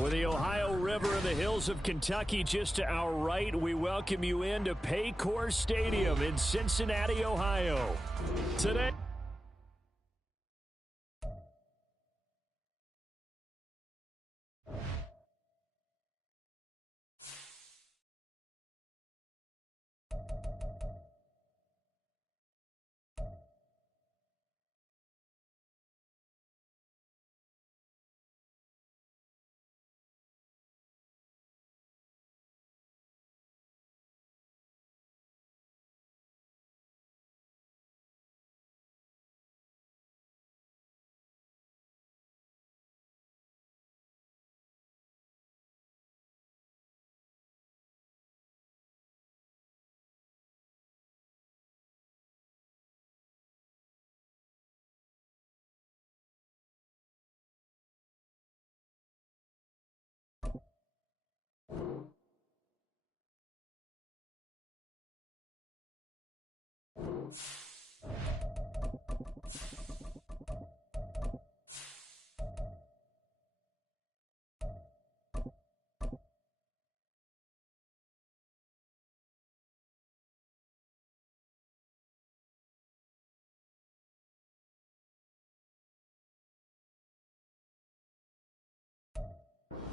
With the Ohio River and the hills of Kentucky just to our right, we welcome you into Paycor Stadium in Cincinnati, Ohio. Today,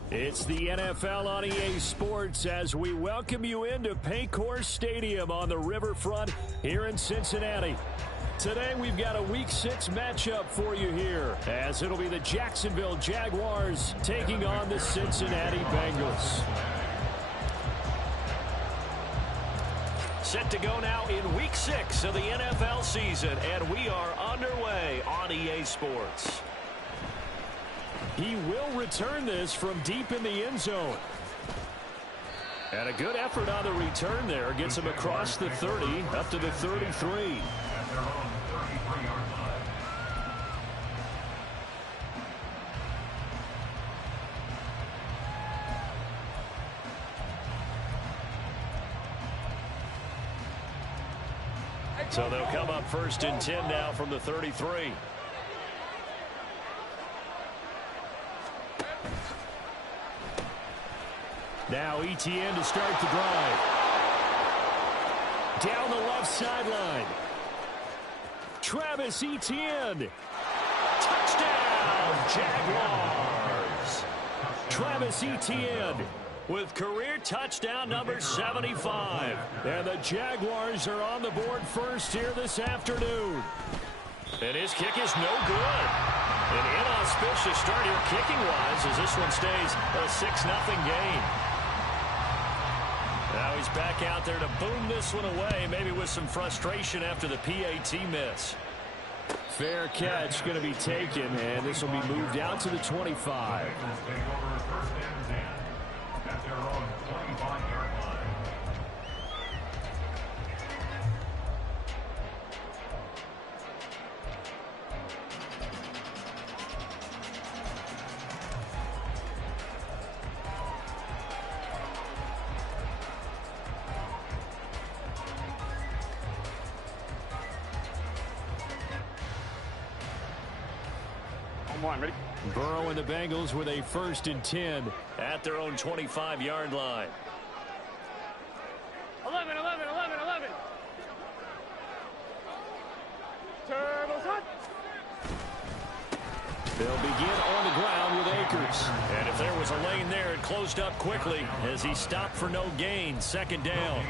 it's the NFL on EA Sports as we welcome you into Paycor Stadium on the riverfront here in Cincinnati. Today we've got a Week 6 matchup for you here as it'll be the Jacksonville Jaguars taking on the Cincinnati Bengals. Set to go now in Week 6 of the NFL season, and we are underway on EA Sports. He will return this from deep in the end zone. And a good effort on the return there. Gets him across the 30, up to the 33. So they'll come up 1st and 10 now from the 33. Now Etienne to start the drive. Down the left sideline. Travis Etienne. Touchdown, Jaguars. Travis Etienne with career touchdown number 75. And the Jaguars are on the board first here this afternoon. And his kick is no good. An inauspicious start here kicking-wise as this one stays a 6-0 game. Now he's back out there to boom this one away, maybe with some frustration after the PAT miss. Fair catch going to be taken, and this will be moved out to the 25. Ready? Burrow and the Bengals with a 1st and 10 at their own 25-yard line. 11. Turtles hot. They'll begin on the ground with Akers. And if there was a lane there, it closed up quickly as he stopped for no gain. 2nd down.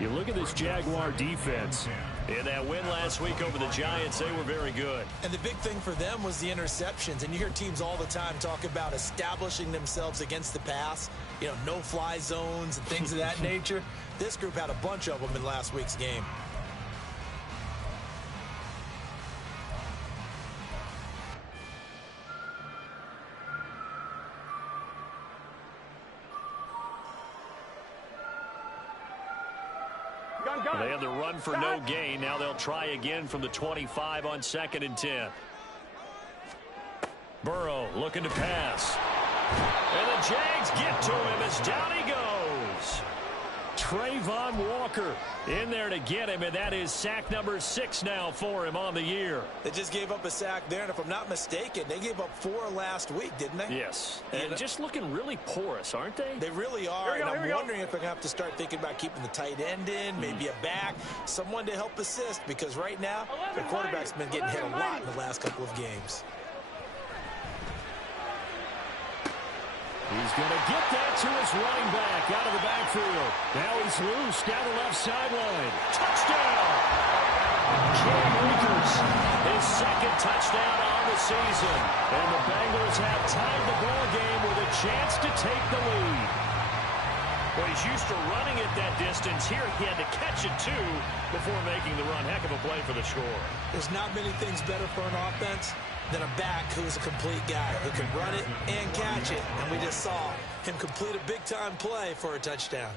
You look at this Jaguar defense. In that win last week over the Giants, they were very good. And the big thing for them was the interceptions. And you hear teams all the time talk about establishing themselves against the pass. You know, no-fly zones and things of that nature. This group had a bunch of them in last week's game. They had the run for no gain. Now they'll try again from the 25 on 2nd and 10. Burrow looking to pass. And the Jags get to him as down he goes. Trayvon Walker in there to get him, and that is sack number 6 now for him on the year. They just gave up a sack there, and if I'm not mistaken, they gave up 4 last week, didn't they? Yes, and just looking really porous, aren't they? They really are, and I'm wondering if they're going to have to start thinking about keeping the tight end in, maybe a back, someone to help assist, because right now, their quarterback's been getting hit a lot in the last couple of games. He's going to get that to his running back out of the backfield. Now he's loose down the left sideline. Touchdown! Cam Akers, his second touchdown on the season. And the Bengals have tied the ball game with a chance to take the lead. Well, he's used to running it that distance. Here he had to catch it, too, before making the run. Heck of a play for the score. There's not many things better for an offense than a back who's a complete guy who can run it and catch it. And we just saw him complete a big-time play for a touchdown.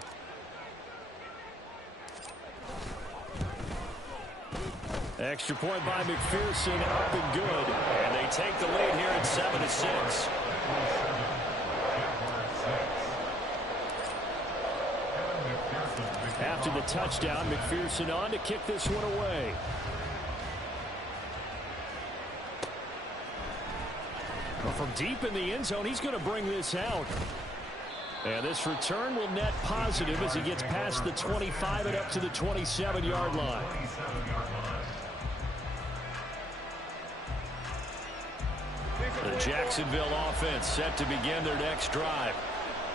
Extra point by McPherson, up and good. And they take the lead here at 7-6. After the touchdown, McPherson on to kick this one away. Well, from deep in the end zone, he's going to bring this out. And this return will net positive as he gets past the 25 and up to the 27-yard line. The Jacksonville offense set to begin their next drive.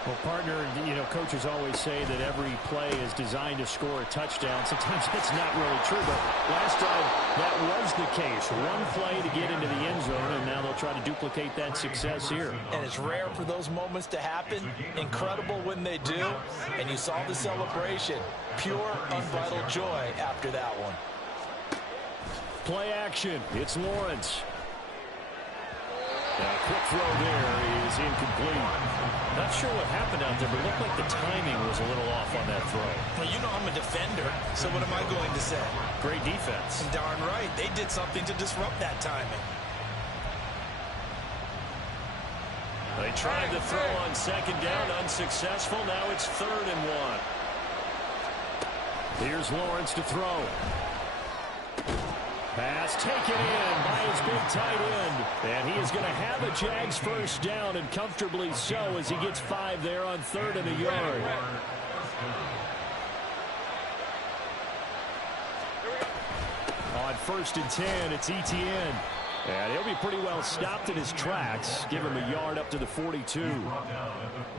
Well, partner, coaches always say that every play is designed to score a touchdown. Sometimes that's not really true, but last time that was the case. One play to get into the end zone, and now they'll try to duplicate that success here. And it's rare for those moments to happen. Incredible when they do. And you saw the celebration. Pure, unbridled joy after that one. Play action. It's Lawrence. A quick throw there is incomplete. Not sure what happened out there, but it looked like the timing was a little off on that throw. Well, you know I'm a defender, so what am I going to say? Great defense. And darn right, they did something to disrupt that timing. They tried to throw on second down, unsuccessful. Now it's 3rd and 1. Here's Lawrence to throw. Pass taken in by his big tight end. And he is going to have a Jags first down, and comfortably so, as he gets 5 there on 3rd and a yard. On 1st and 10, it's Etienne. And he'll be pretty well stopped in his tracks. Give him a yard up to the 42.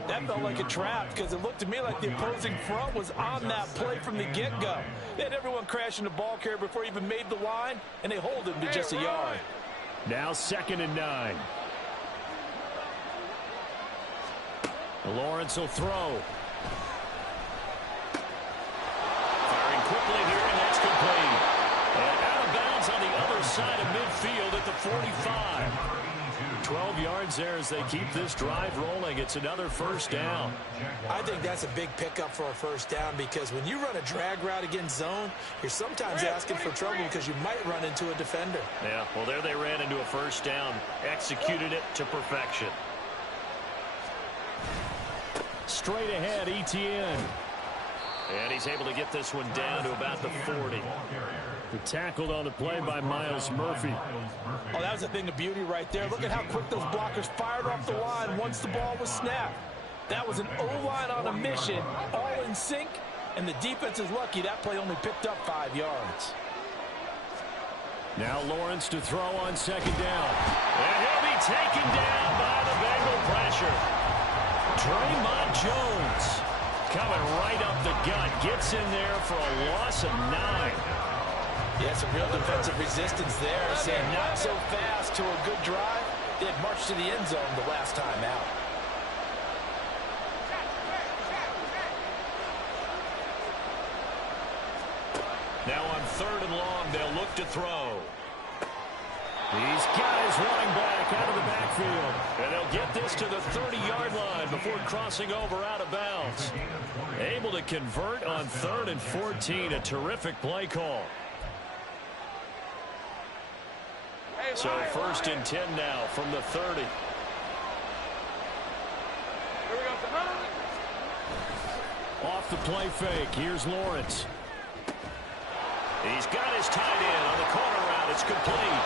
That felt like a trap because it looked to me like the opposing front was on that play from the get-go. They had everyone crashing the ball carrier before he even made the line, and they hold him to just a yard. Now 2nd and 9. Lawrence will throw. Firing quickly here, and that's complete. And out of bounds on the other side of midfield at the 45. 12 yards there as they keep this drive rolling. It's another first down. I think that's a big pickup for a first down because when you run a drag route against zone, you're sometimes asking for trouble because you might run into a defender. Yeah, well, there they ran into a first down. Executed it to perfection. Straight ahead, Etienne. And he's able to get this one down to about the 40. Tackled on the play by Miles Murphy. Oh, that was a thing of beauty right there. Look at how quick those blockers fired off the line once the ball was snapped. That was an O-line on a mission, all in sync, and the defense is lucky that play only picked up 5 yards. Now Lawrence to throw on second down. And he'll be taken down by the Bengal pressure. Draymond Jones coming right up the gut. Gets in there for a loss of 9. Yeah, some real defensive resistance there. Saying not so fast to a good drive. They had marched to the end zone the last time out. Now on 3rd and long, they'll look to throw. These guys running back out of the backfield. And they'll get this to the 30-yard line before crossing over out of bounds. Able to convert on 3rd and 14. A terrific play call. So 1st and 10 now from the 30. the play fake. Here's Lawrence. He's got his tight end on the corner route. It's complete.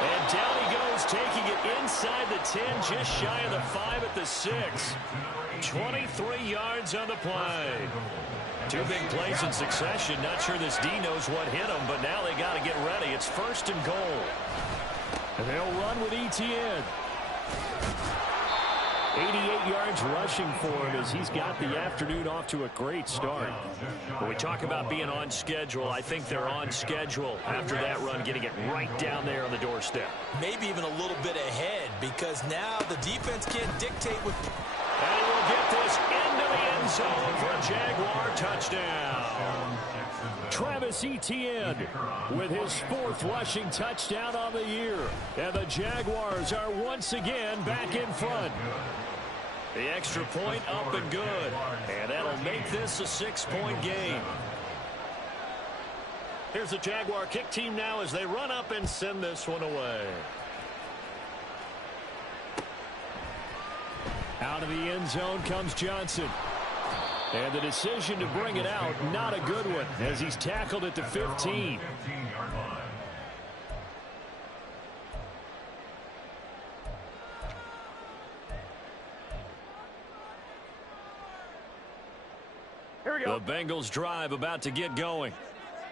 And down he goes, taking it inside the 10, just shy of the 5 at the 6. 23 yards on the play. Two big plays in succession. Not sure this D knows what hit him, but now they got to get ready. It's 1st and goal. And they'll run with ETN. 88 yards rushing for him as he's got the afternoon off to a great start. When we talk about being on schedule, I think they're on schedule after that run, getting it right down there on the doorstep. Maybe even a little bit ahead, because now the defense can't dictate with... And we'll get this into the end zone for a Jaguar touchdown. Travis Etienne with his 4th rushing touchdown on the year. And the Jaguars are once again back in front. The extra point up and good. And that'll make this a 6-point game. Here's the Jaguar kick team now as they run up and send this one away. Out of the end zone comes Johnson. And the decision to bring it out, not a good one, as he's tackled at the 15. Here we go. The Bengals drive about to get going.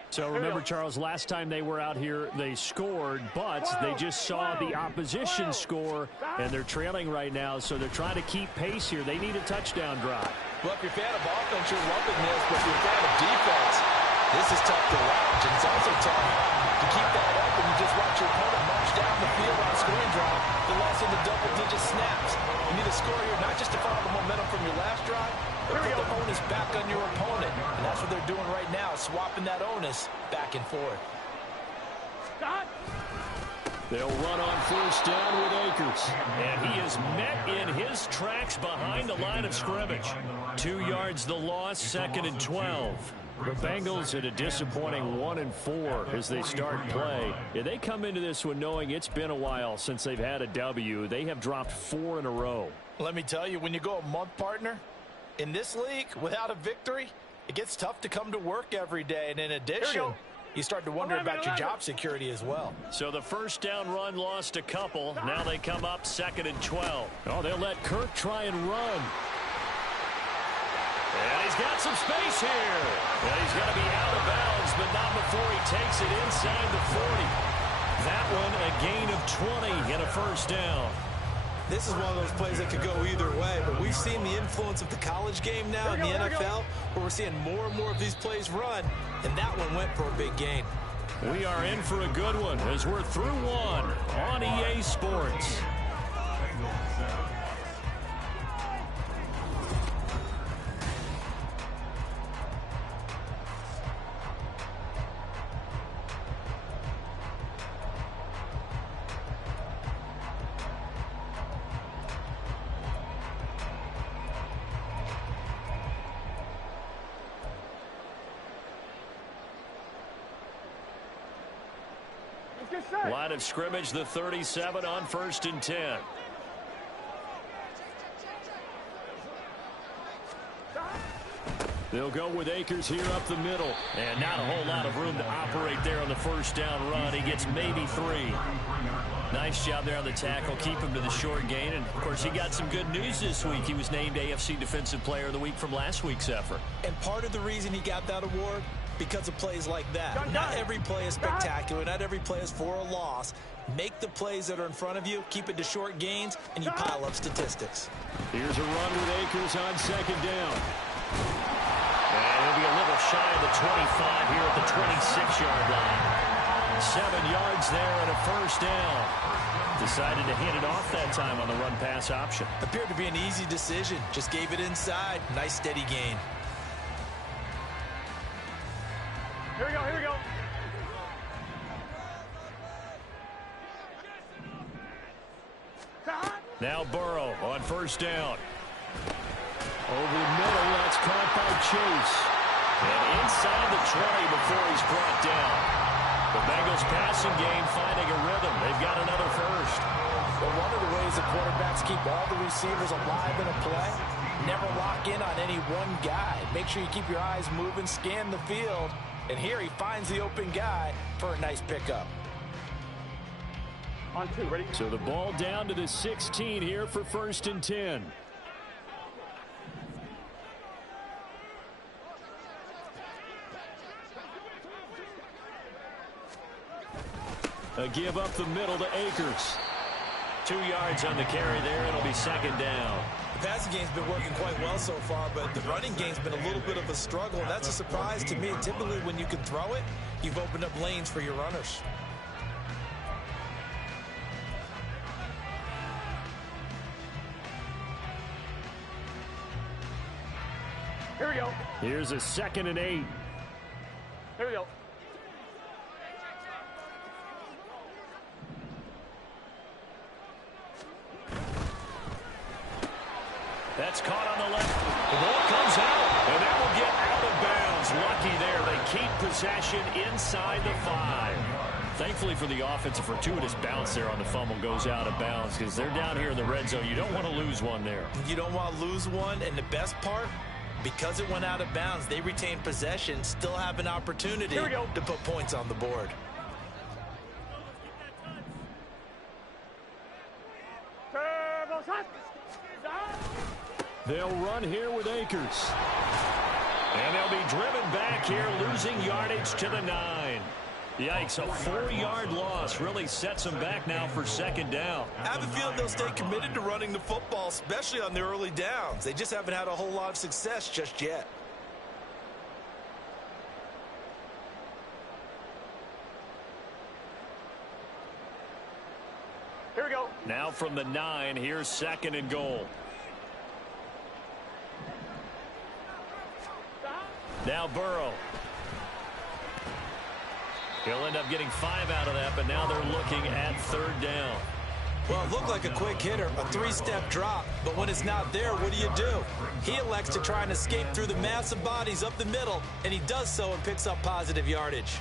So remember, Charles, last time they were out here, they scored, but they just saw the opposition score, and they're trailing right now, so they're trying to keep pace here. They need a touchdown drive. Well, if you're a fan of offense, you're loving this, but if you're a fan of defense, this is tough to watch, and it's also tough to keep that up when you just watch your opponent march down the field on a scoring drive. They're lost in the double-digit snaps. You need a score here, not just to follow the momentum from your last drive, but put the onus back on your opponent. And that's what they're doing right now, swapping that onus back and forth. They'll run on 1st down with Akers. And he is met in his tracks behind the line of scrimmage. 2 yards the loss, 2nd and 12. The Bengals at a disappointing 1-4 as they start play. Yeah, they come into this one knowing it's been a while since they've had a W. They have dropped 4 in a row. Let me tell you, when you go a month, partner, in this league, without a victory, it gets tough to come to work every day. And in addition, you start to wonder about your job security as well. So the 1st down run lost a couple. Now they come up 2nd and 12. Oh, they'll let Kirk try and run. And he's got some space here. And he's going to be out of bounds, but not before he takes it inside the 40. That one a gain of 20 and a 1st down. This is one of those plays that could go either way, but we've seen the influence of the college game now in the NFL, where we're seeing more and more of these plays run, and that one went for a big gain. We are in for a good one as we're through one on EA Sports. Line of scrimmage, the 37 on 1st and 10. They'll go with Akers here up the middle. And not a whole lot of room to operate there on the 1st down run. He gets maybe 3. Nice job there on the tackle. Keep him to the short gain. And, of course, he got some good news this week. He was named AFC Defensive Player of the Week from last week's effort. And part of the reason he got that award, because of plays like that. Not every play is spectacular. Not every play is for a loss. Make the plays that are in front of you, keep it to short gains, and you pile up statistics. Here's a run with Akers on 2nd down. And he'll be a little shy of the 25 here at the 26-yard line. 7 yards there and a 1st down. Decided to hand it off that time on the run-pass option. Appeared to be an easy decision. Just gave it inside. Nice, steady gain. Here we go, here we go. Now Burrow on 1st down. Over the middle, that's caught by Chase. And inside the 20 before he's brought down. The Bengals passing game finding a rhythm. They've got another 1st. Well, one of the ways the quarterbacks keep all the receivers alive in a play Never lock in on any one guy. Make sure you keep your eyes moving, scan the field. And here he finds the open guy for a nice pickup. On 2, ready? So the ball down to the 16 here for 1st and 10. A give up the middle to Akers. 2 yards on the carry there. It'll be 2nd down. The passing game's been working quite well so far, but the running game's been a little bit of a struggle. That's a surprise to me. Typically, when you can throw it, you've opened up lanes for your runners. Here we go. Here's a 2nd and 8. Here we go. That's caught on the left. The ball comes out, and that will get out of bounds. Lucky there. They keep possession inside the 5. Thankfully for the offense, a fortuitous bounce there on the fumble goes out of bounds because they're down here in the red zone. You don't want to lose one there. You don't want to lose one, and the best part, because it went out of bounds, they retain possession, still have an opportunity to put points on the board. They'll run here with Akers. And they'll be driven back here, losing yardage to the 9. Yikes, a 4-yard loss really sets them back now for 2nd down. I have a feeling they'll stay committed to running the football, especially on the early downs. They just haven't had a whole lot of success just yet. Here we go. Now from the 9, here's 2nd and goal. Now Burrow. He'll end up getting 5 out of that, but now they're looking at 3rd down. Well, it looked like a quick hitter, a 3-step drop, but when it's not there, what do? He elects to try and escape through the massive bodies up the middle, and he does so and picks up positive yardage.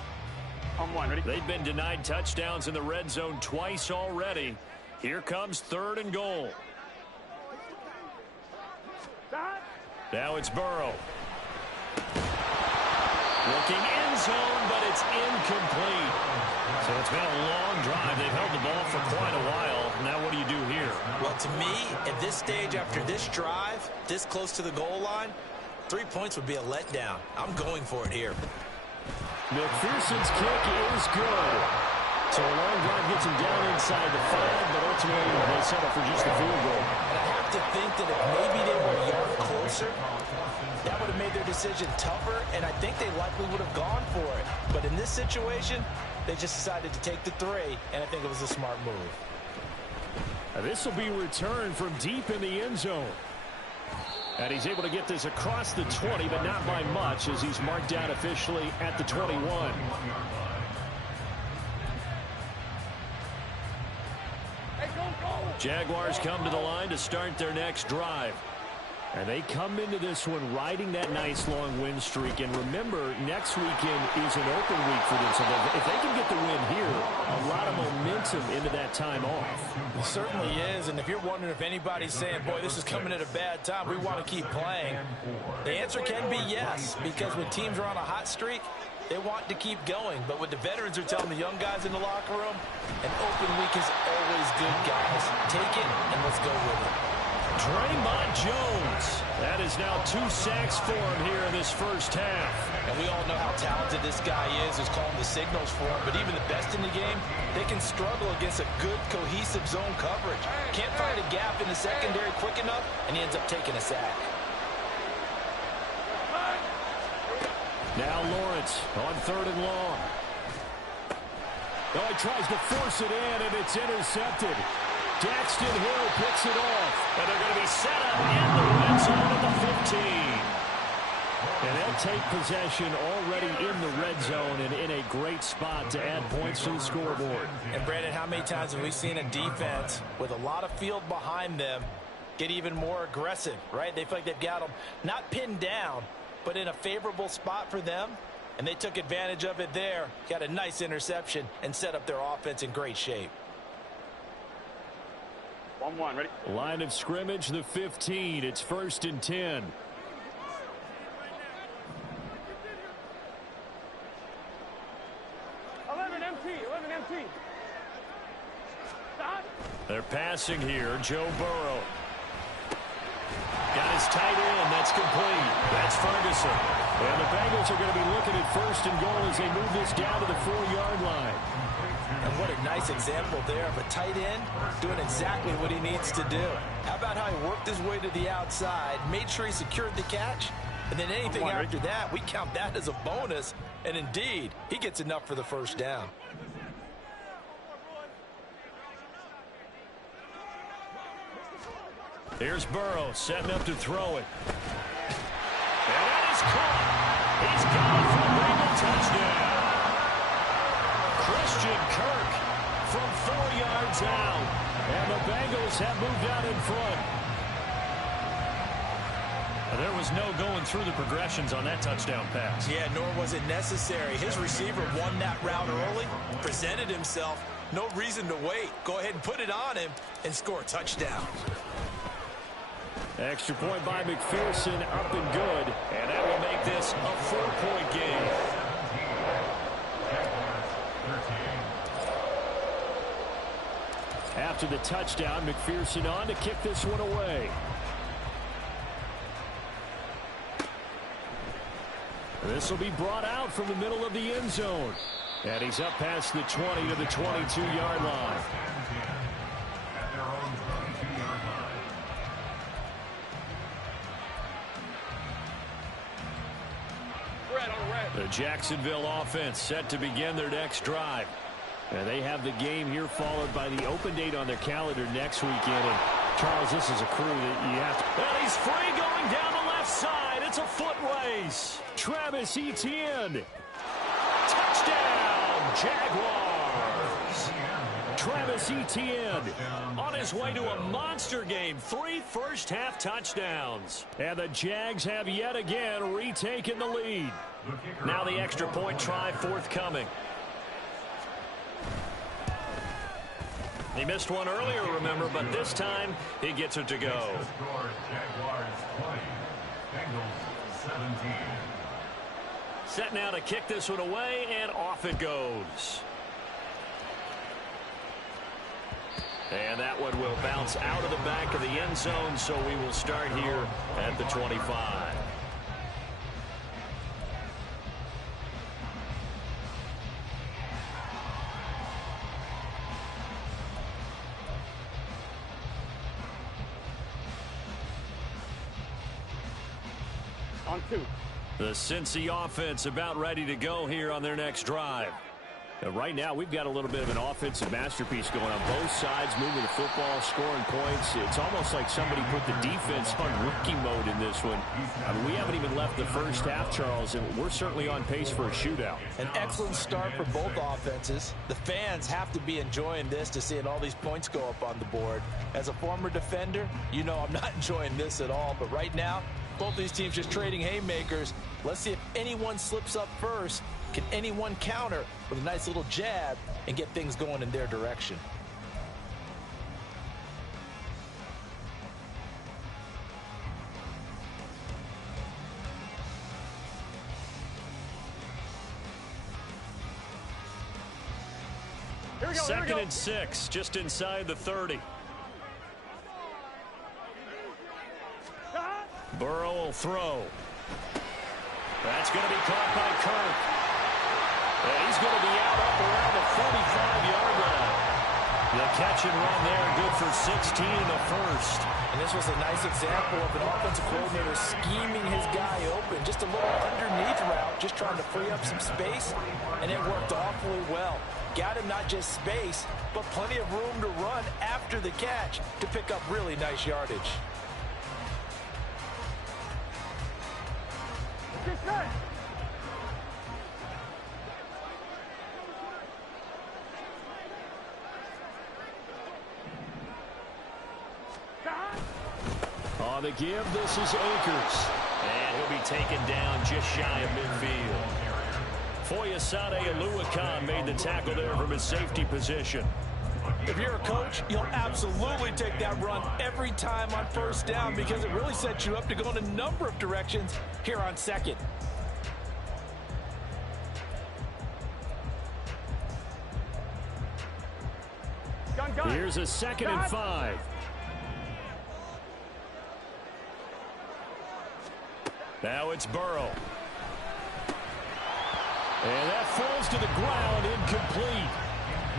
On 1, ready? They've been denied touchdowns in the red zone twice already. Here comes 3rd and goal. Now it's Burrow. Looking end zone, but it's incomplete. So it's been a long drive. They've held the ball for quite a while. Now what do you do here? Well, to me, at this stage, after this drive, this close to the goal line, 3 points would be a letdown. I'm going for it here. McPherson's kick is good. So a long drive gets him down inside the 5, but ultimately they settle for just a field goal. And I have to think that if maybe they were a yard closer, that would have made their decision tougher, and I think they likely would have gone for it. But in this situation, they just decided to take the 3, and I think it was a smart move. This will be returned from deep in the end zone. And he's able to get this across the 20, but not by much, as he's marked down officially at the 21. Jaguars come to the line to start their next drive. And they come into this one riding that nice long win streak. And remember, next weekend is an open week for them. So if they can get the win here, a lot of momentum into that time off. It certainly is. And if you're wondering if anybody's saying, boy, this is coming at a bad time, we want to keep playing, the answer can be yes. Because when teams are on a hot streak, they want to keep going. But what the veterans are telling the young guys in the locker room, an open week is always good, guys. Take it and let's go with it. Draymond Jones. That is now 2 sacks for him here in this first half. And we all know how talented this guy is calling the signals for him. But even the best in the game, they can struggle against a good, cohesive zone coverage. Can't find a gap in the secondary quick enough, and he ends up taking a sack. Now Lawrence on 3rd and long. Oh, he tries to force it in, and it's intercepted. Daxton Hill picks it off. And they're going to be set up in the red zone at the 15. And they'll take possession already in the red zone and in a great spot to add points to the scoreboard. And, Brandon, how many times have we seen a defense with a lot of field behind them get even more aggressive, right? They feel like they've got them not pinned down, but in a favorable spot for them. And they took advantage of it there, got a nice interception, and set up their offense in great shape. 1-1. Ready? Line of scrimmage, the 15. It's 1st and 10. They're passing here. Joe Burrow. Got his tight end. That's complete. That's Ferguson. And the Bengals are going to be looking at 1st and goal as they move this down to the 4-yard line. And what a nice example there of a tight end doing exactly what he needs to do. How about how he worked his way to the outside, made sure he secured the catch, and then anything after that, we count that as a bonus. And indeed, he gets enough for the 1st down. Here's Burrow setting up to throw it. And that is caught. He's gone for a Bengal touchdown. Christian Kirk from 4 yards out. And the Bengals have moved out in front. There was no going through the progressions on that touchdown pass. Yeah, nor was it necessary. His receiver won that route early, presented himself. No reason to wait. Go ahead and put it on him and score a touchdown. Extra point by McPherson, up and good. And that will make this a 4-point game. After the touchdown, McPherson on to kick this one away. This will be brought out from the middle of the end zone. And he's up past the 20 to the 22-yard line. The Jacksonville offense set to begin their next drive. And they have the game here followed by the open date on their calendar next weekend. And Charles, this is a crew that you have to... And he's free going down the left side. It's a foot race. Travis Etienne. Touchdown, Jaguars. Travis Etienne on his way to a monster game. 3 first-half touchdowns. And the Jags have yet again retaken the lead. Now the extra point try forthcoming. He missed one earlier, remember, but this time he gets it to go. Set now to kick this one away, and off it goes. And that one will bounce out of the back of the end zone, so we will start here at the 25. On 2. The Cincy offense about ready to go here on their next drive. Right now, we've got a little bit of an offensive masterpiece going on both sides, moving the football, scoring points. It's almost like somebody put the defense on rookie mode in this one. I mean, we haven't even left the first half, Charles, and we're certainly on pace for a shootout. An excellent start for both offenses. The fans have to be enjoying this to seeing all these points go up on the board. As a former defender, you know I'm not enjoying this at all, but right now, both these teams just trading haymakers. Let's see if anyone slips up first. Can anyone counter with a nice little jab and get things going in their direction? Here we go. Second and 6, just inside the 30. Burrow will throw. That's going to be caught by Kirk. And he's going to be out up around the 45-yard line. The catch and run there, good for 16 in the first. And this was a nice example of an offensive coordinator scheming his guy open. Just a little underneath route, just trying to free up some space, and it worked awfully well. Got him not just space, but plenty of room to run after the catch to pick up really nice yardage. On the give, this is Akers. And he'll be taken down just shy of midfield. Foyesade Oluwakan made the tackle there from his safety position. If you're a coach, you'll absolutely take that run every time on first down because it really sets you up to go in a number of directions here on second. Here's a 2nd and 5. Now it's Burrow. And that falls to the ground, incomplete.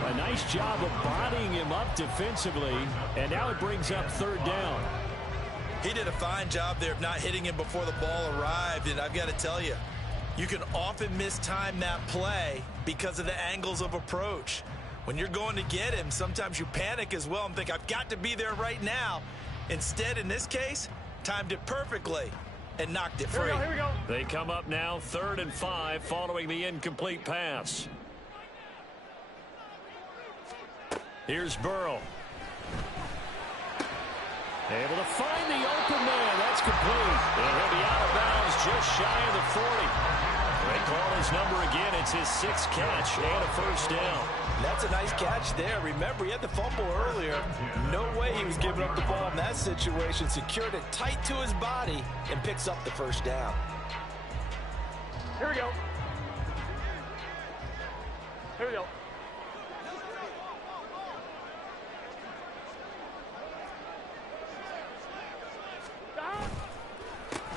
A nice job of bodying him up defensively, and now it brings up 3rd down. He did a fine job there of not hitting him before the ball arrived, and I've got to tell you, you can often mistime that play because of the angles of approach. When you're going to get him, sometimes you panic as well and think, I've got to be there right now. Instead, in this case, timed it perfectly and knocked it free. Here we go. They come up now 3rd and 5 following the incomplete pass. Here's Burrow. Able to find the open man. That's complete. And he'll be out of bounds just shy of the 40. They call his number again. It's his 6th catch and a 1st down. That's a nice catch there. Remember, he had the fumble earlier. No way he was giving up the ball in that situation. Secured it tight to his body and picks up the 1st down. Here we go. Here we go.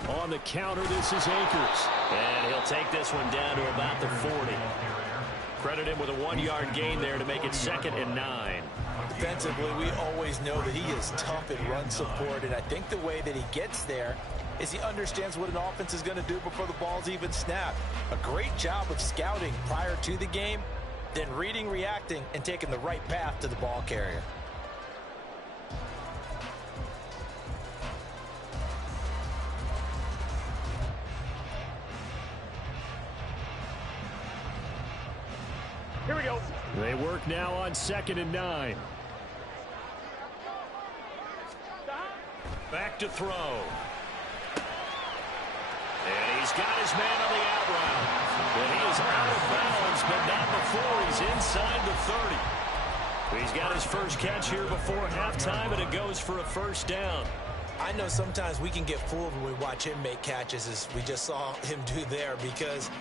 On the counter, this is Akers. And he'll take this one down to about the 40. Credit him with a 1-yard gain there to make it 2nd and 9. Defensively, we always know that he is tough in run support, and I think the way that he gets there is he understands what an offense is going to do before the ball's even snapped. A great job of scouting prior to the game, then reading, reacting, and taking the right path to the ball carrier. Here we go. They work now on 2nd and 9. Back to throw. And he's got his man on the out route. And he is out of bounds, but not before he's inside the 30. He's got his first catch here before halftime, and it goes for a 1st down. I know sometimes we can get fooled when we watch him make catches, as we just saw him do there, because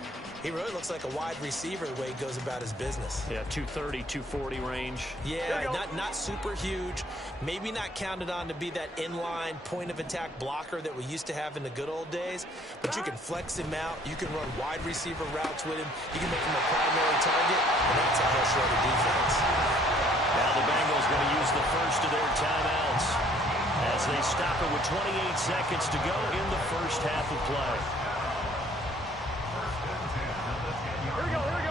he really looks like a wide receiver the way he goes about his business. Yeah, 230, 240 range. Yeah, not super huge. Maybe not counted on to be that inline point-of-attack blocker that we used to have in the good old days. But you can flex him out. You can run wide receiver routes with him. You can make him a primary target, and that's how he'll show the defense. Now the Bengals going to use the first of their timeouts as they stop it with 28 seconds to go in the first half of play.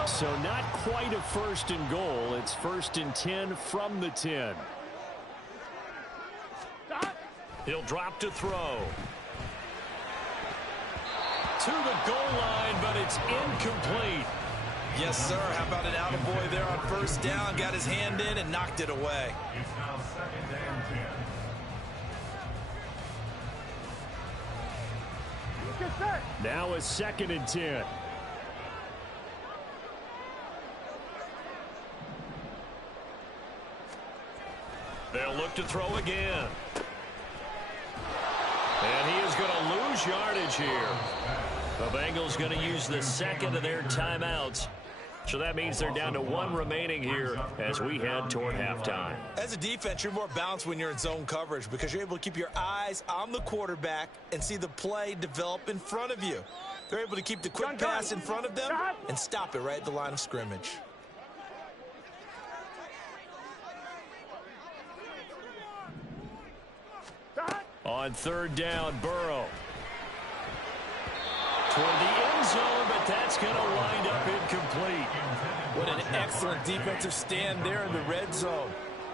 So not quite a 1st and goal. It's 1st and 10 from the 10. He'll drop to throw. To the goal line, but it's incomplete. Yes, sir. How about an attaboy there on 1st down? Got his hand in and knocked it away. Now a 2nd and 10. They'll look to throw again. And he is going to lose yardage here. The Bengals going to use the 2nd of their timeouts. So that means they're down to 1 remaining here as we head toward halftime. As a defense, you're more balanced when you're in zone coverage because you're able to keep your eyes on the quarterback and see the play develop in front of you. They're able to keep the quick pass in front of them and stop it right at the line of scrimmage. On 3rd down, Burrow. Toward the end zone, but that's going to wind up incomplete. What an excellent defensive stand there in the red zone.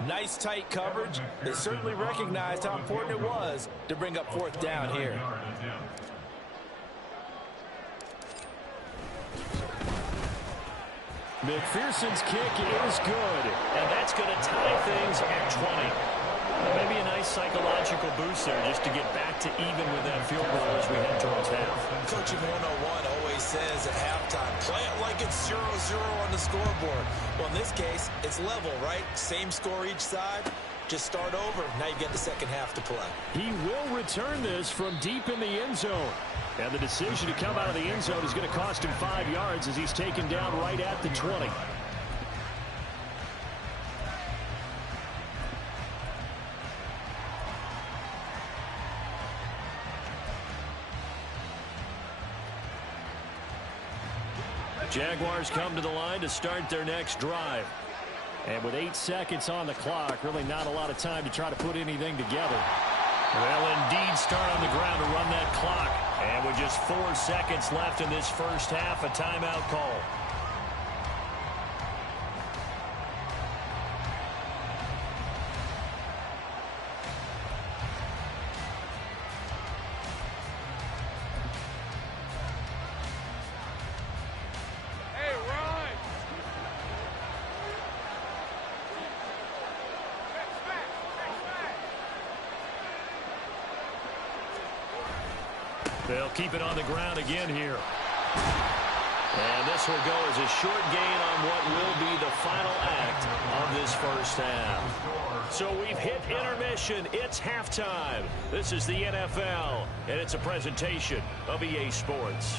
Nice tight coverage. They certainly recognized how important it was to bring up 4th down here. McPherson's kick is good. And that's going to tie things at 20. Maybe a nice psychological boost there just to get back to even with that field goal as we head towards half. Coaching 101 always always says at halftime, play it like it's 0-0 on the scoreboard. Well, in this case, it's level, right? Same score each side. Just start over. Now you get the second half to play. He will return this from deep in the end zone. And the decision to come out of the end zone is going to cost him 5 yards as he's taken down right at the 20. Jaguars come to the line to start their next drive. And with 8 seconds on the clock, really not a lot of time to try to put anything together. They'll indeed start on the ground to run that clock. And with just 4 seconds left in this first half, a timeout call. They'll keep it on the ground again here. And this will go as a short gain on what will be the final act of this first half. So we've hit intermission. It's halftime. This is the NFL, and it's a presentation of EA Sports.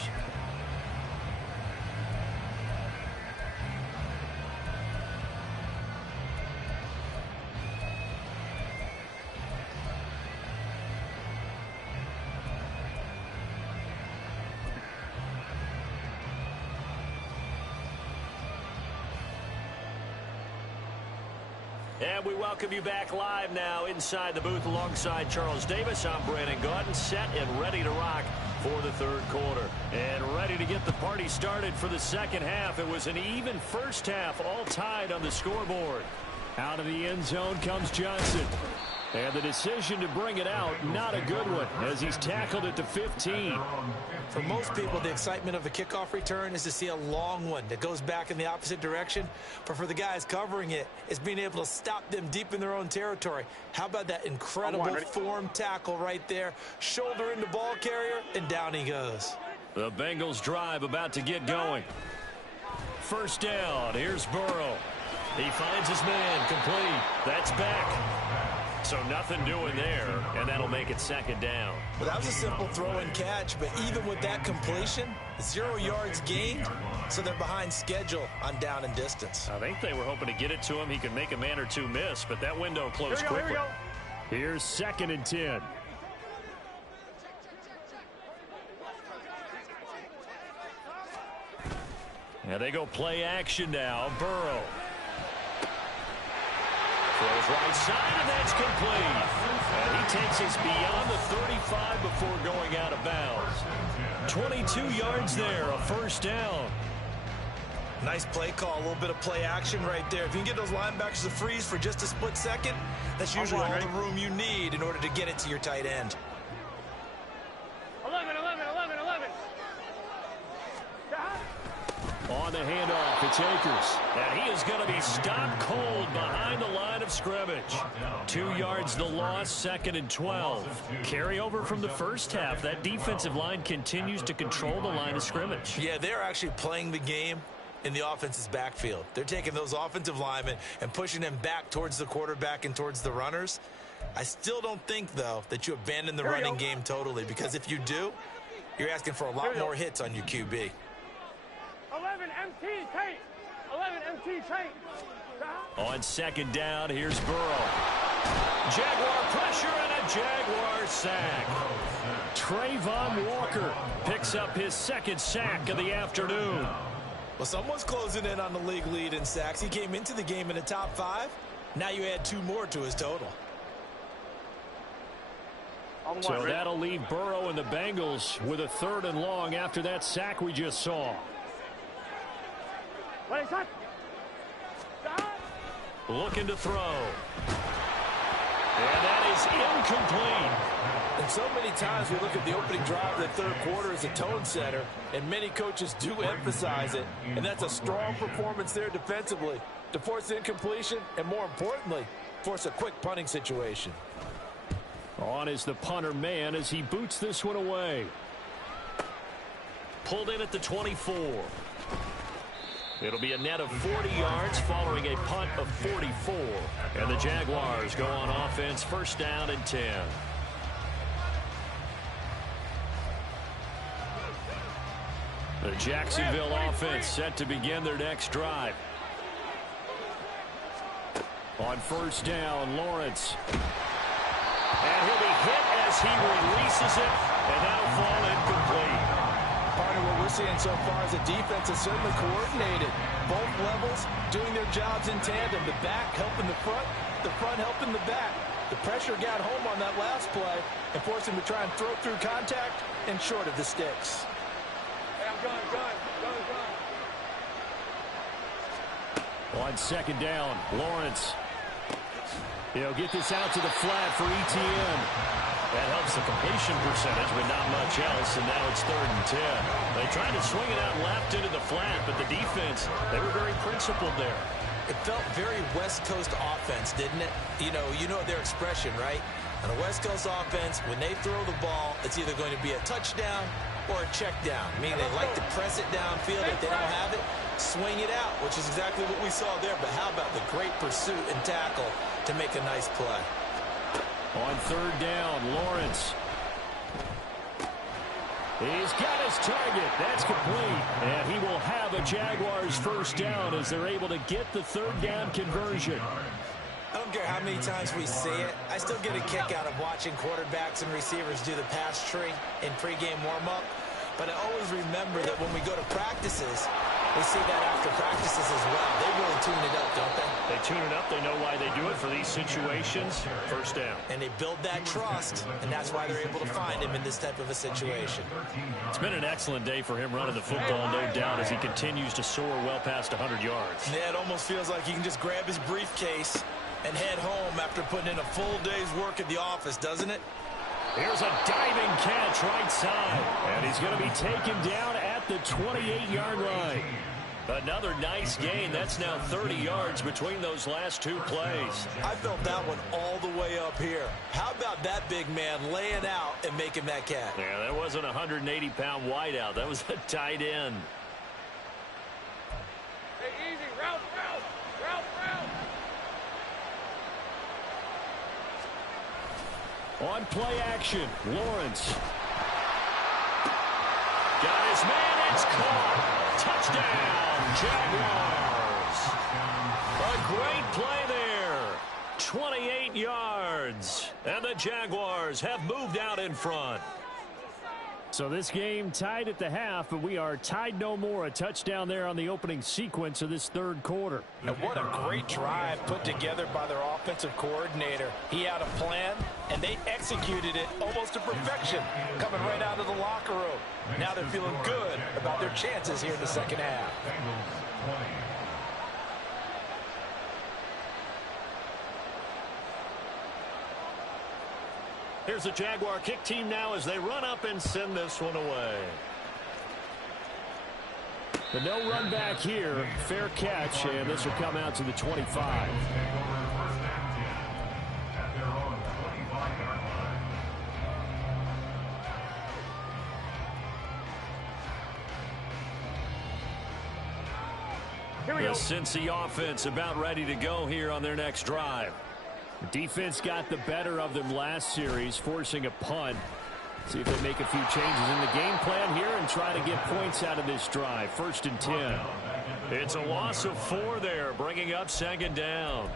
And we welcome you back live now inside the booth alongside Charles Davis. I'm Brandon Gaudin, set and ready to rock for the third quarter. And ready to get the party started for the second half. It was an even first half, all tied on the scoreboard. Out of the end zone comes Johnson. And the decision to bring it out, not a good one, as he's tackled at the 15. For most people, the excitement of a kickoff return is to see a long one that goes back in the opposite direction. But for the guys covering it, it's being able to stop them deep in their own territory. How about that incredible form tackle right there? Shoulder into ball carrier, and down he goes. The Bengals drive about to get going. First down, here's Burrow. He finds his man, complete. That's back. So nothing doing there, and that'll make it second down. Well, that was a simple throw and catch, but even with that completion, 0 yards gained, so they're behind schedule on down and distance. I think they were hoping to get it to him. He could make a man or two miss, but that window closed quickly. Here's 2nd and 10. And they go play action now. Burrow. Throws right side, and that's complete. And he takes us beyond the 35 before going out of bounds. 22 yards there, a first down. Nice play call, a little bit of play action right there. If you can get those linebackers to freeze for just a split second, that's usually all the room you need in order to get it to your tight end. 11. On the handoff, it's Akers. And he is going to be stopped cold behind the line of scrimmage. 2 yards the loss, 2nd and 12. Carry over from the first half. That defensive line continues to control the line of scrimmage. Yeah, they're actually playing the game in the offense's backfield. They're taking those offensive linemen and pushing them back towards the quarterback and towards the runners. I still don't think, though, that you abandon the running game totally, because if you do, you're asking for a lot more hits on your QB. 11 MT tape. 11 MT tape. On second down, here's Burrow. Jaguar pressure and a Jaguar sack. Trayvon Walker picks up his second sack of the afternoon. Well, someone's closing in on the league lead in sacks. He came into the game in the top 5. Now you add 2 more to his total. So that'll leave Burrow and the Bengals with a 3rd and long after that sack we just saw. Looking to throw. And that is incomplete. And so many times we look at the opening drive of the third quarter as a tone setter, and many coaches do emphasize it, and that's a strong performance there defensively to force incompletion and, more importantly, force a quick punting situation. On is the punter man as he boots this one away. pulled in at the 24. It'll be a net of 40 yards following a punt of 44. And the Jaguars go on offense, first down and 10. The Jacksonville offense set to begin their next drive. On first down, Lawrence. And he'll be hit as he releases it, and that'll fall incomplete. Part of what we're seeing so far is the defense is certainly coordinated. Both levels doing their jobs in tandem. The back helping the front helping the back. The pressure got home on that last play and forced him to try and throw through contact and short of the sticks. On second down, Lawrence. He'll get this out to the flat for Etienne. That helps the completion percentage, but not much else, and now it's 3rd and 10. They tried to swing it out left into the flat, but the defense, they were very principled there. It felt very West Coast offense, didn't it? You know their expression, right? On a West Coast offense, when they throw the ball, it's either going to be a touchdown or a check down, meaning they like to press it downfield. If they don't have it, swing it out, which is exactly what we saw there. But how about the great pursuit and tackle to make a nice play? On third down, Lawrence. He's got his target. That's complete. And he will have a Jaguars first down as they're able to get the third down conversion. I don't care how many times we see it. I still get a kick out of watching quarterbacks and receivers do the pass tree in pregame warm-up. But I always remember that when we go to practices, we see that after practices as well. They really tune it up, don't they? They tune it up. They know why they do it for these situations. First down. And they build that trust, and that's why they're able to find him in this type of a situation. It's been an excellent day for him running the football, no doubt, as he continues to soar well past 100 yards. Yeah, it almost feels like he can just grab his briefcase and head home after putting in a full day's work at the office, doesn't it? Here's a diving catch right side. And he's going to be taken down at the 28-yard line. Another nice gain. That's now 30 yards between those last two plays. I felt that one all the way up here. How about that big man laying out and making that catch? Yeah, that wasn't a 180-pound wideout. That was a tight end. Hey, easy. Route. On play action, Lawrence. Got his man, it's caught. Touchdown, Jaguars. A great play there. 28 yards. And the Jaguars have moved out in front. So this game tied at the half, but we are tied no more. A touchdown there on the opening sequence of this third quarter. And what a great drive put together by their offensive coordinator. He had a plan, and they executed it almost to perfection, coming right out of the locker room. Now they're feeling good about their chances here in the second half. Here's the Jaguar kick team now as they run up and send this one away. The no run back here, fair catch, and this will come out to the 25. Here we The go. Cincy offense about ready to go here on their next drive. The defense got the better of them last series, forcing a punt. See if they make a few changes in the game plan here and try to get points out of this drive. 1st and 10. It's a loss of 4 there, bringing up 2nd down.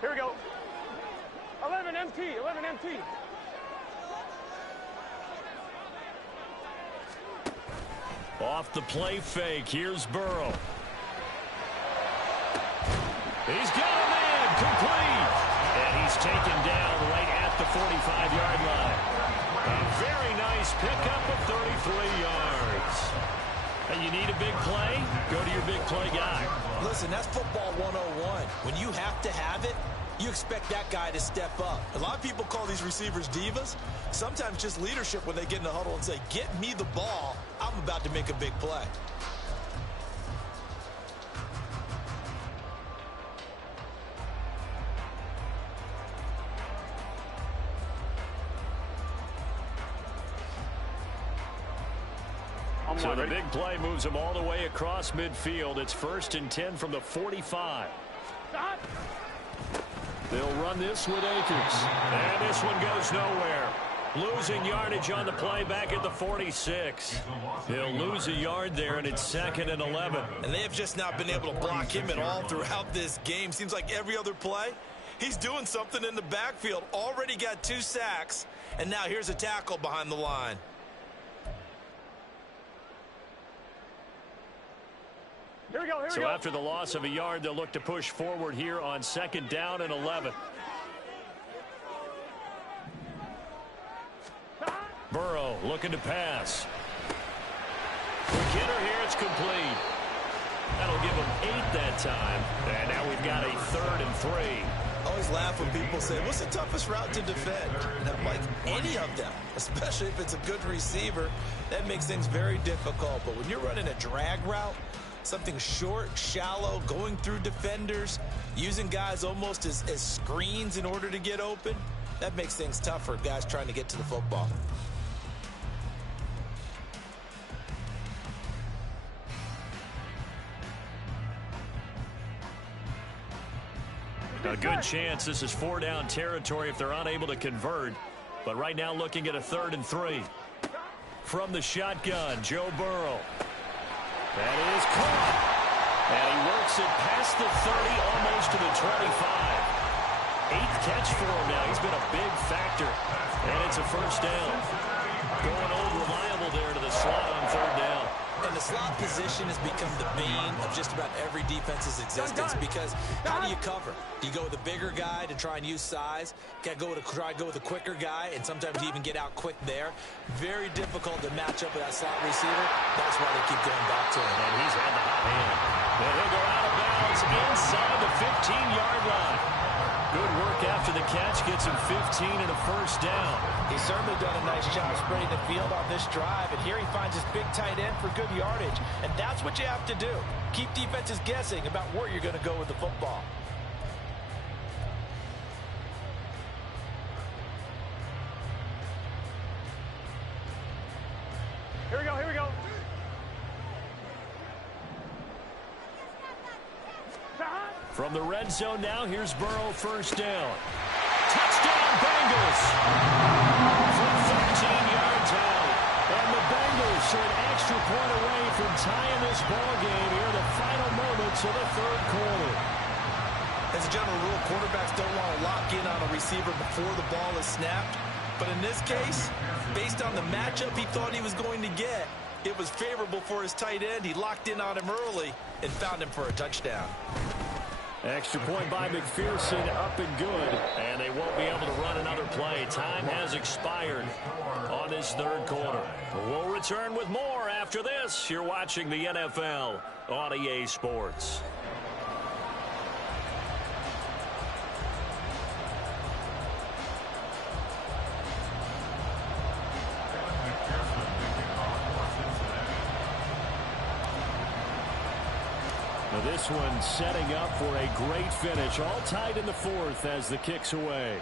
Here we go. 11 MT. Off the play fake, here's Burrow. He's got a man, complete. And he's taken down right at the 45-yard line. A very nice pickup of 33 yards. And you need a big play? Go to your big play guy. Listen, that's football 101. When you have to have it, you expect that guy to step up. A lot of people call these receivers divas. Sometimes just leadership when they get in the huddle and say, get me the ball. I'm about to make a big play. So the big play moves them all the way across midfield. It's 1st and 10 from the 45. They'll run this with Akers. And this one goes nowhere. Losing yardage on the play back at the 46. He'll lose a yard there, and it's 2nd and 11. And they have just not been able to block him at all throughout this game. Seems like every other play, he's doing something in the backfield. Already got 2 sacks, and now here's a tackle behind the line. Here we go, here we So go. after the loss of a yard, they'll look to push forward here on 2nd down and 11. Burrow looking to pass. Quick hitter here, it's complete. That'll give him 8 that time. And now we've got a 3rd and 3. I always laugh when people say, what's the toughest route to defend? And I'm like, any of them, especially if it's a good receiver. That makes things very difficult. But when you're running a drag route, something short, shallow, going through defenders, using guys almost as screens in order to get open, that makes things tough for guys trying to get to the football. A good chance this is 4-down territory if they're unable to convert. But right now looking at a 3rd and 3. From the shotgun, Joe Burrow. That is caught. And he works it past the 30, almost to the 25. 8th catch for him now. He's been a big factor. And it's a 1st down. Going old reliable there to the slot on 3rd down. And the slot position has become the bane of just about every defense's existence, because how do you cover? Do you go with a bigger guy to try and use size? Got to try to go with a quicker guy, and sometimes you even get out quick there. Very difficult to match up with that slot receiver. That's why they keep going back to him. And he's had the hot hand. And he'll go out of bounds inside the 15-yard line. Good work after the catch. Gets him 15 and a 1st down. He's certainly done a nice job spreading the field on this drive, and here he finds his big tight end for good yardage. And that's what you have to do. Keep defenses guessing about where you're going to go with the football. Here we go, here we go. From the red zone now, here's Burrow, 1st down. Touchdown, Bengals! From 13 yards out. And the Bengals are an extra point away from tying this ball game here in the final moments of the 3rd quarter. As a general rule, quarterbacks don't want to lock in on a receiver before the ball is snapped. But in this case, based on the matchup he thought he was going to get, it was favorable for his tight end. He locked in on him early and found him for a touchdown. Extra point by McPherson, up and good. And they won't be able to run another play. Time has expired on this 3rd quarter. We'll return with more after this. You're watching the NFL on EA Sports. This one setting up for a great finish. All tied in the 4th as the kick's away.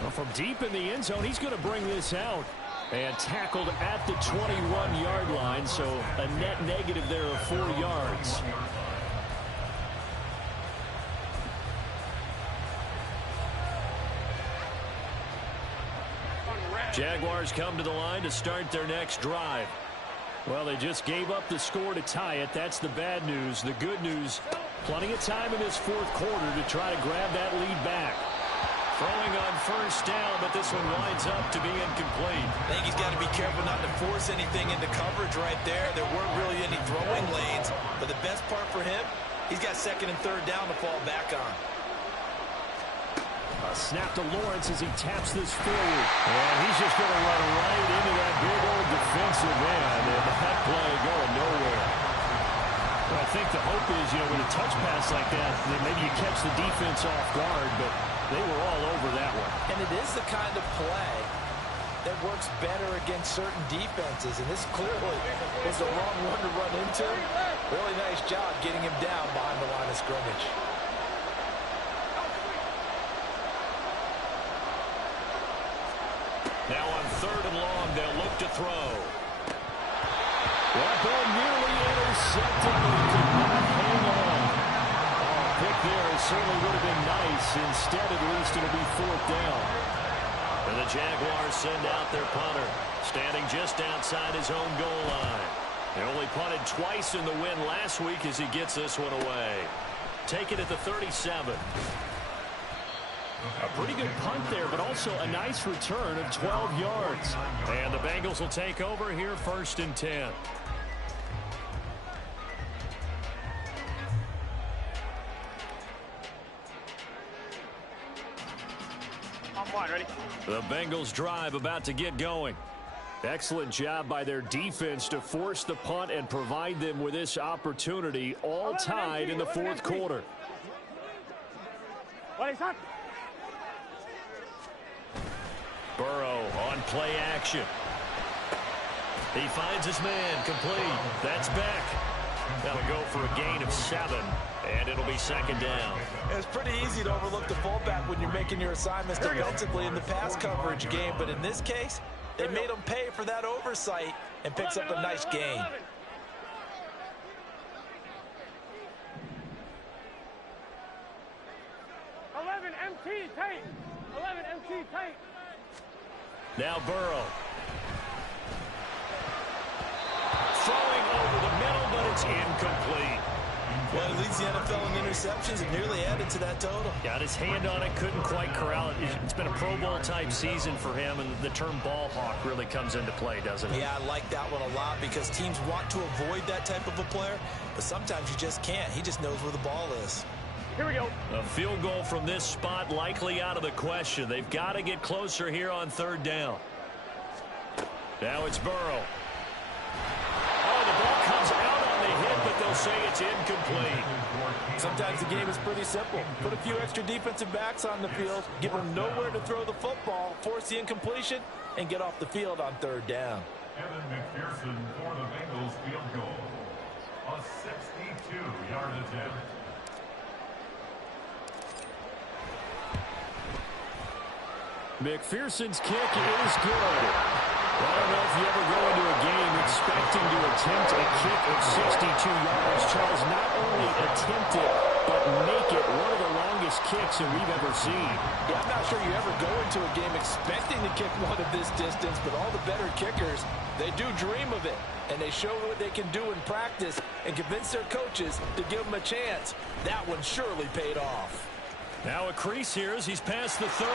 Well, from deep in the end zone, he's going to bring this out. And tackled at the 21-yard line, so a net negative there of 4 yards. Jaguars come to the line to start their next drive. Well, they just gave up the score to tie it. That's the bad news. The good news, plenty of time in this 4th quarter to try to grab that lead back. Throwing on 1st down, but this one winds up to be incomplete. I think he's got to be careful not to force anything into coverage right there. There weren't really any throwing lanes, but the best part for him, he's got 2nd and 3rd down to fall back on. A snap to Lawrence as he taps this forward. And he's just going to run right into that big old defensive end. And that play going nowhere. Well, I think the hope is, with a touch pass like that, maybe you catch the defense off guard, but they were all over that one. And it is the kind of play that works better against certain defenses. And this clearly was the wrong one to run into. Really nice job getting him down behind the line of scrimmage. Now on 3rd and long. They'll look to throw. That ball nearly intercepted, but he could not hang on. Pick there certainly would have been nice. Instead, at least, it'll be 4th down. And the Jaguars send out their punter, standing just outside his own goal line. They only punted twice in the win last week as he gets this one away. Take it at the 37. A pretty good punt there, but also a nice return of 12 yards. And the Bengals will take over here 1st and 10. Ready? The Bengals drive about to get going. Excellent job by their defense to force the punt and provide them with this opportunity, all tied in the 4th quarter. Burrow on play action. He finds his man, complete. That's back. That'll go for a gain of 7, and it'll be 2nd down. It's pretty easy to overlook the fullback when you're making your assignments defensively in the pass coverage game, but in this case, they made him pay for that oversight and picks up a nice gain. 11 MT tank. 11 MT tank. Now Burrow. Throwing over the middle, but it's incomplete. Well, he leads the NFL in interceptions and nearly added to that total. Got his hand on it, couldn't quite corral it. It's been a Pro Bowl type season for him, and the term ball hawk really comes into play, doesn't it? Yeah, I like that one a lot because teams want to avoid that type of a player, but sometimes you just can't. He just knows where the ball is. Here we go. A field goal from this spot likely out of the question. They've got to get closer here on 3rd down. Now it's Burrow. Oh, the ball comes out on the hit, but they'll say it's incomplete. Sometimes the game is pretty simple. Put a few extra defensive backs on the field, give them nowhere to throw the football, force the incompletion, and get off the field on 3rd down. Evan McPherson for the Bengals field goal. A 62-yard attempt. McPherson's kick is good. I don't know if you ever go into a game expecting to attempt a kick of 62 yards. Charles, not only attempt it, but make it one of the longest kicks that we've ever seen. Yeah, I'm not sure you ever go into a game expecting to kick one of this distance, but all the better kickers, they do dream of it, and they show what they can do in practice and convince their coaches to give them a chance. That one surely paid off. Now a crease here as he's past the 30.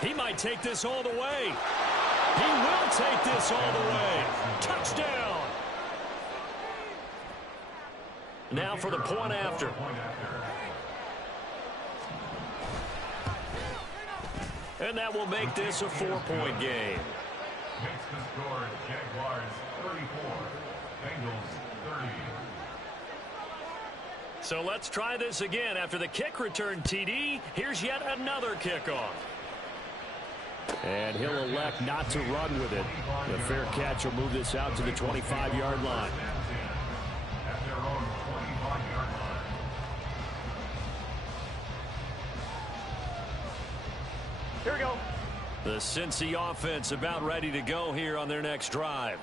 He might take this all the way. He will take this all the way. Touchdown. Now for the point after. And that will make this a 4-point game. Makes the score Jaguars 34, Bengals 30. So let's try this again. After the kick return, TD, here's yet another kickoff. And he'll elect not to run with it. The fair catch will move this out to the 25-yard line. At their own 25-yard line. Here we go. The Cincy offense about ready to go here on their next drive.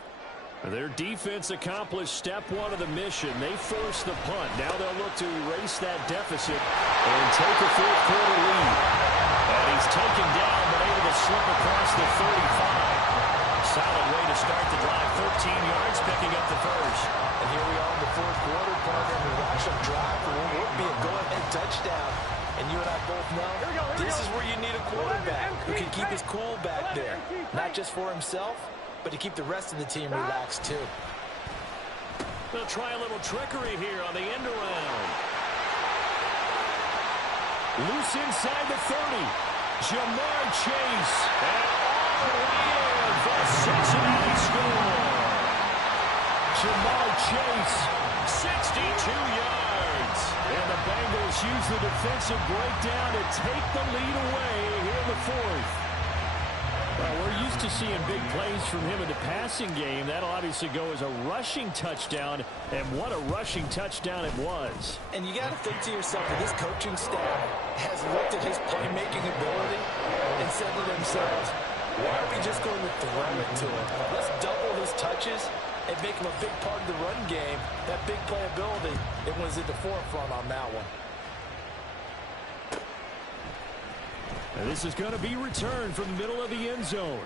Their defense accomplished step 1 of the mission. They forced the punt. Now they'll look to erase that deficit and take a 4th quarter lead. And he's taken down, but able to slip across the 35. Solid way to start the drive. 13 yards, picking up the first. And here we are in the 4th quarter, partner. We watch them drive for what would be a go-ahead touchdown. And you and I both know this is where you need a quarterback who can keep his cool back there. Not just for himself, but to keep the rest of the team relaxed, too. They'll try a little trickery here on the end around. Loose inside the 30. Jamar Chase. And all the way in for Cincinnati score. Jamar Chase. 62 yards. And the Bengals use the defensive breakdown to take the lead away here in the 4th. Well, we're used to seeing big plays from him in the passing game. That'll obviously go as a rushing touchdown, and what a rushing touchdown it was. And you got to think to yourself that this coaching staff has looked at his playmaking ability and said to themselves, why are we just going to throw it to him? Let's double his touches and make him a big part of the run game. That big playability, it was at the forefront on that one. And this is going to be returned from the middle of the end zone.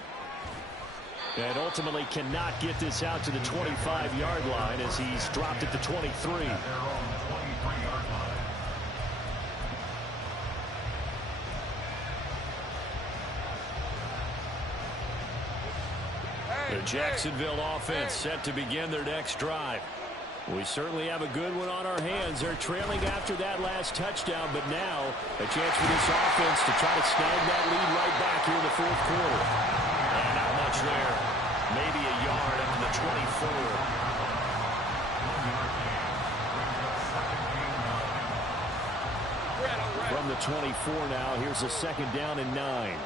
And ultimately cannot get this out to the 25-yard line as he's dropped at the 23. The Jacksonville offense set to begin their next drive. We certainly have a good one on our hands. They're trailing after that last touchdown, but now a chance for this offense to try to snag that lead right back here in the fourth quarter. And not much there. Maybe a yard up to the 24. From the 24 now, here's a second down and 9.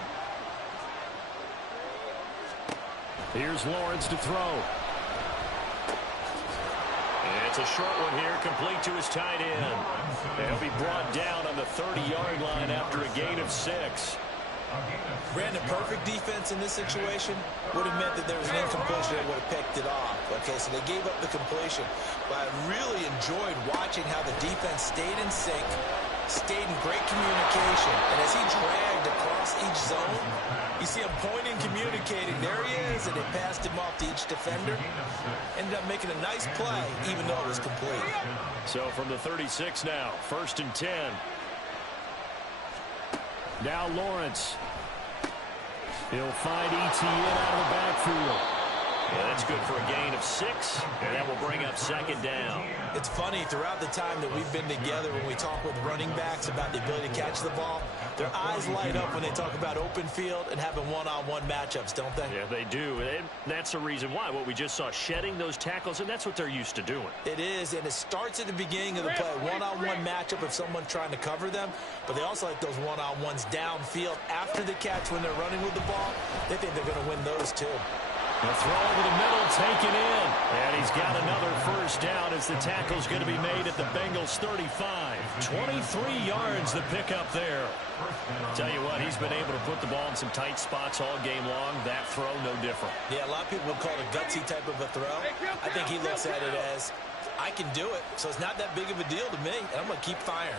Here's Lawrence to throw. It's a short one here, complete to his tight end. And he'll be brought down on the 30-yard line after a gain of 6. Brandon, perfect defense in this situation would have meant that there was an incompletion that would have picked it off. Okay, so they gave up the completion. But I really enjoyed watching how the defense stayed in sync, stayed in great communication. And as he dragged across each zone, you see him pointing, communicating. There he is, and they passed him off to each defender. Ended up making a nice play, even though it was complete. So from the 36 now, 1st and 10. Now Lawrence. He'll find Etienne out of the backfield. Yeah, that's good for a gain of 6, and that will bring up second down. It's funny, throughout the time that we've been together, when we talk with running backs about the ability to catch the ball, their eyes light up when they talk about open field and having one-on-one matchups, don't they? Yeah, they do. And that's the reason why. What we just saw, shedding those tackles, and that's what they're used to doing. It is, and it starts at the beginning of the play. One-on-one matchup if someone's trying to cover them, but they also like those one-on-ones downfield after the catch when they're running with the ball. They think they're going to win those, too. The throw over the middle, taken in. And he's got another first down as the tackle's going to be made at the Bengals 35. 23 yards the pickup there. Tell you what, he's been able to put the ball in some tight spots all game long. That throw, no different. Yeah, a lot of people would call it a gutsy type of a throw. I think he looks at it as, I can do it, so it's not that big of a deal to me, and I'm going to keep firing.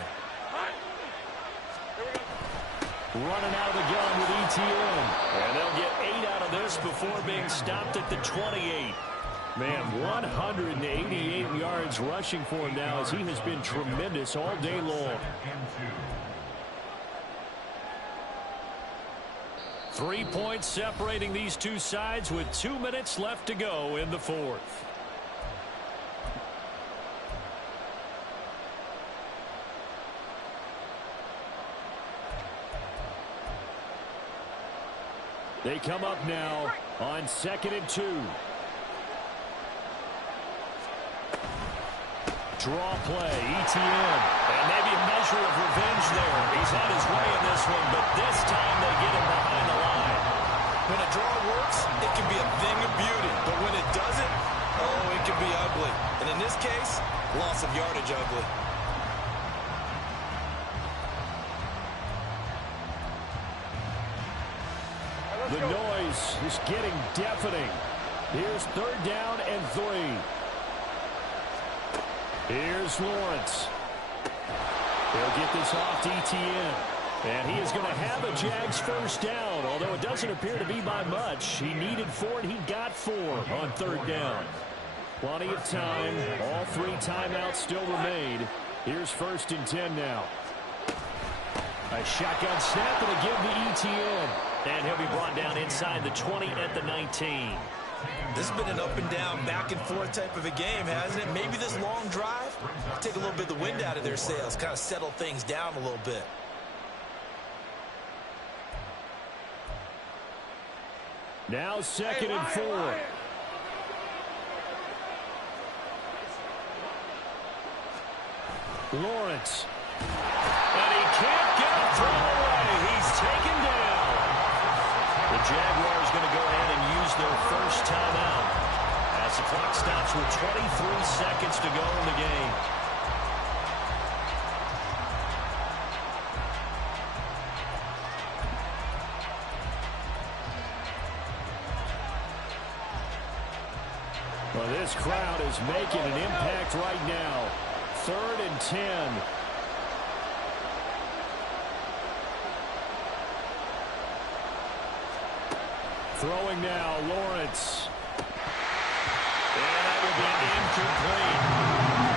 Running out of the gun with Etienne. And they'll get 8 out of this before being stopped at the 28. Man, 188 yards rushing for him now as he has been tremendous all day long. 3 points separating these two sides with 2 minutes left to go in the fourth. They come up now on 2nd and 2. Draw play, Etienne. And maybe a measure of revenge there. He's on his way in this one, but this time they get him behind the line. When a draw works, it can be a thing of beauty. But when it doesn't, oh, it can be ugly. And in this case, loss of yardage ugly. The noise is getting deafening. Here's 3rd down and 3. Here's Lawrence. They'll get this off to Etienne. And he is going to have a Jags first down, although it doesn't appear to be by much. He needed 4, and he got 4 on 3rd down. Plenty of time. All 3 timeouts still remain. Here's 1st and 10 now. A shotgun snap and a give to Etienne. And he'll be brought down inside the 20 at the 19. This has been an up and down, back and forth type of a game, hasn't it? Maybe this long drive will take a little bit of the wind out of their sails, kind of settle things down a little bit. Now 2nd and 4. Lawrence. And he can't get a throw away. He's taken down. The Jaguars as the clock stops with 23 seconds to go in the game. Well, this crowd is making an impact right now. 3rd and 10. Throwing now, Lawrence. And that will be incomplete.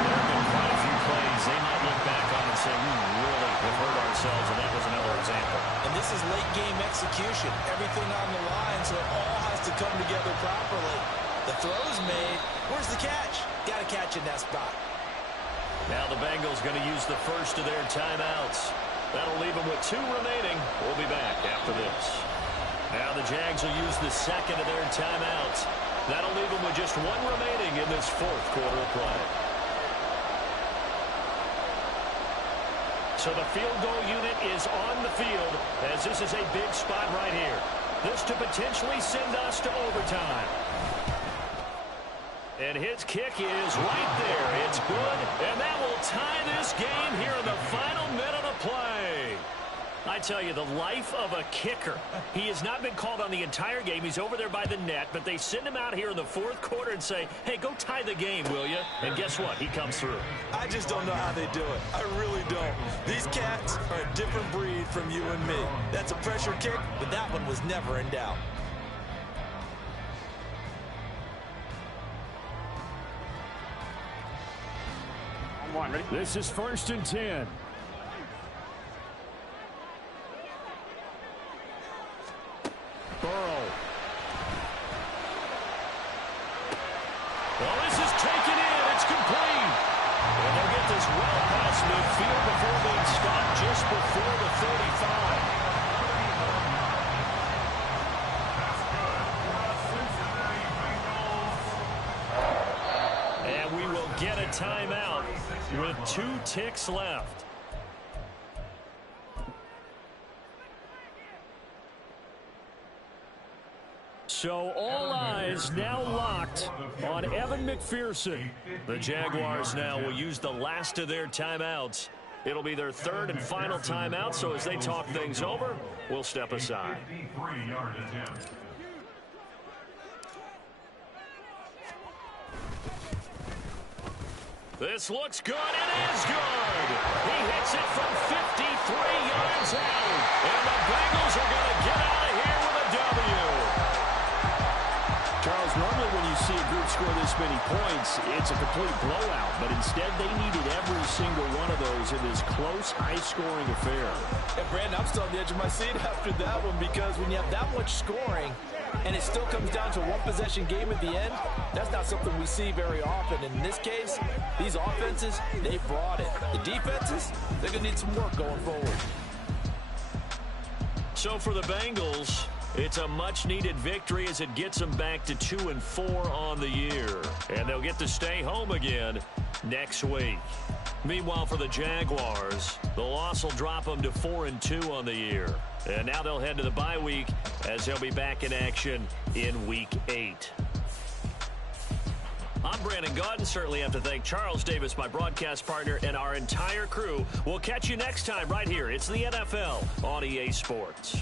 There have been quite a few plays they might look back on and say, we really have hurt ourselves, and that was another example. And this is late-game execution. Everything on the line, so it all has to come together properly. The throw's made. Where's the catch? Got to catch in that spot. Now the Bengals going to use the first of their timeouts. That'll leave them with 2 remaining. We'll be back after this. Now the Jags will use the second of their timeouts. That'll leave them with just 1 remaining in this 4th quarter of play. So the field goal unit is on the field as this is a big spot right here. This to potentially send us to overtime. And his kick is right there. It's good, and that will tie this game here in the final minute of play. I tell you, the life of a kicker. He has not been called on the entire game. He's over there by the net, but they send him out here in the 4th quarter and say, hey, go tie the game, will you? And guess what? He comes through. I just don't know how they do it. I really don't. These cats are a different breed from you and me. That's a pressure kick, but that one was never in doubt. This is 1st and 10. Burrow. Well, this is taken in. It's complete. And they'll get this well past midfield before being stopped just before the 35. And we will get a timeout with 2 ticks left. So all eyes now locked on Evan McPherson. The Jaguars now will use the last of their timeouts. It'll be their 3rd and final timeout, so as they talk things over, we'll step aside. This looks good. It is good. He hits it from 53 yards out. And the Bengals are going to get out of here with a W. Charles, normally when you see a group score this many points, it's a complete blowout. But instead, they needed every single one of those in this close, high-scoring affair. And Brandon, I'm still on the edge of my seat after that one because when you have that much scoring and it still comes down to a 1-possession game at the end, that's not something we see very often. And in this case, these offenses, they brought it. The defenses, they're going to need some work going forward. So for the Bengals, it's a much-needed victory as it gets them back to 2-4 on the year. And they'll get to stay home again next week. Meanwhile, for the Jaguars, the loss will drop them to 4-2 on the year. And now they'll head to the bye week as they'll be back in action in Week 8. I'm Brandon Gaudin. Certainly have to thank Charles Davis, my broadcast partner, and our entire crew. We'll catch you next time right here. It's the NFL on EA Sports.